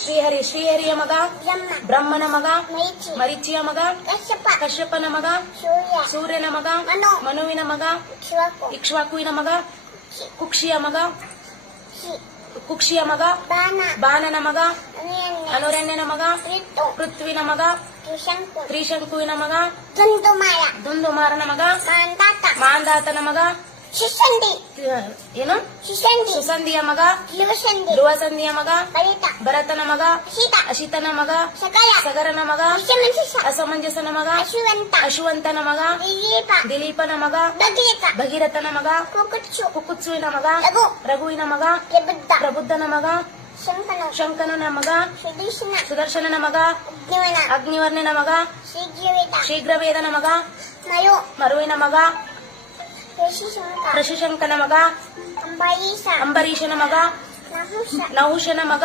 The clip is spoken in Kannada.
ಶ್ರೀಹರಿ. ಶ್ರೀಹರಿಯ ಮಗ ಬ್ರಹ್ಮನ ಮಗ. ಮರೀಚಿಯ ಮಗ ಕಶ್ಯಪನ ಮಗ. ಸೂರ್ಯನ ಮಗ ಮನುವಿನ ಮಗ. ಇಕ್ಷ್ವಾಕುವಿನ ಮಗ ಕುಕ್ಷಿಯ ಮಗ. ಬಾಣನ ಮಗ. ಅನುರಣ್ಯನ ಮಗ. ಪೃಥ್ವಿನ ಮಗ. ತ್ರಿಶಂಕುವಿನ ಮಗ. ದುಂದುಮಾರನ ಮಗ. ಮಾಂಧಾತನ ಮಗ. ಏನು ಸುಸಂಧಿಯ ಮಗ. ಧ್ರುವಸಂಧಿಯ ಮಗ. ಭರತನ ಮಗ. ಅಶಿತನ ಮಗ. ಸಗರನ ಮಗ. ಅಸಮಂಜಸನ ಮಗ. ಅಶುವಂತನ ಮಗ. ದಿಲೀಪನ ಮಗ. ಭಗೀರಥನ ಮಗ. ಕುಕುತ್ಸುವಿನ ಮಗ. ರಘುವಿನ ಮಗ. ಪ್ರಬುದ್ಧನ ಮಗ. ಶಂಕನನ ಮಗ. ಸುದರ್ಶನನ ಮಗ. ಅಗ್ನಿವರ್ಣನ ಮಗ. ಶೀಘ್ರವೇದನ ಮಗ. ಮರುವಿನ ಮಗ. ಋಷಿಶಂಕನ ಮಗ. ಅಂಬರೀಷನ ಮಗ. ನಹುಷನ ಮಗ.